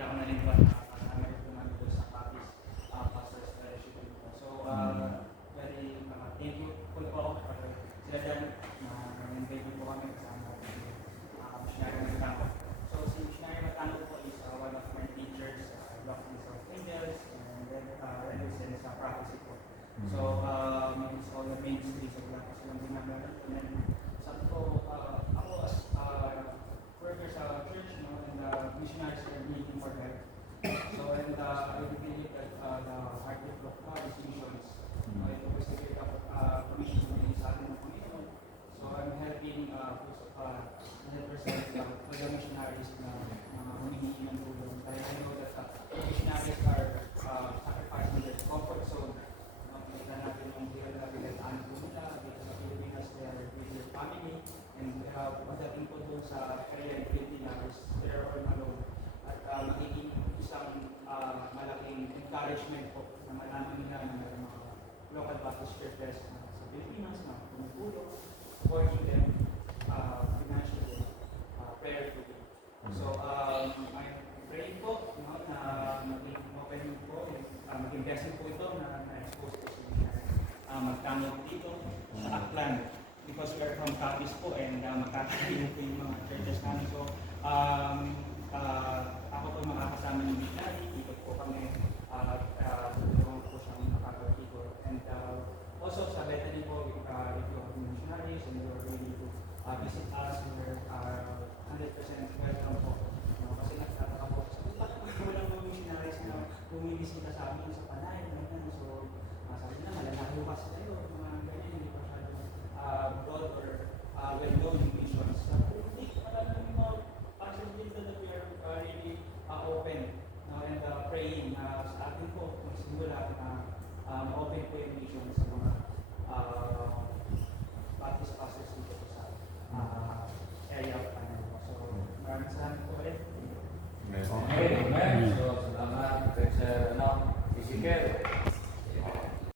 nakita ko na rin po na kasama rin po namin doon sa Capiz Pastors Fellowship po. So, very thank you po ako kasi sila dyan na invite po kami kasama missionary Matango. So, si missionary Matango po is one of my teachers, Doctrines of Angels, and then Renaissance sa prophecy po. So, it's all the ministry, so wala po silang ginagawa. And then, sabi ko, ako as worker sa church, no, and missionaries are meeting for them. So, and I believe that the heartbeat of God is missions. Ito po sa kita commission din sa atin ng Panginoon. So, I'm helping 100% for the missionaries na humingi ng tulong. Dahil I know that missionaries are sacrificing their comfort zone. Nakita natin yung pinagdaan po nila dito sa Pilipinas, they are with their family. And pagdating po doon sa area in Pilipinas, they are all alone. At magiging isang malaking encouragement po na malaman nila na may mga local Baptist churches sa Pilipinas na tumutulong, supporting them financially, prayerfully. So, I'm praying po na maging open po, maging blessing po ito na na-expose po sa mga magtanong dito sa Aklan. Because we are from Capiz po and magkakaroon po yung mga churches namin. So, ako po makakasama ng missionary, ikot po kami, tulungan po siyang makakapikot. And also sa Bethany po, if you have missionaries and you are ready to visit us, we are 100% welcome po. Kasi nagtataka po, bakit walang mga missionaries na bumibisita sa amin sa Panay, so sabi na, malalayo kasi tayo, mga ganyan, hindi pa broad or well-known missions. Hindi, marami ng mga possibilities that we are really open and praying sa atin po, magsimula na ma-open po yung missions.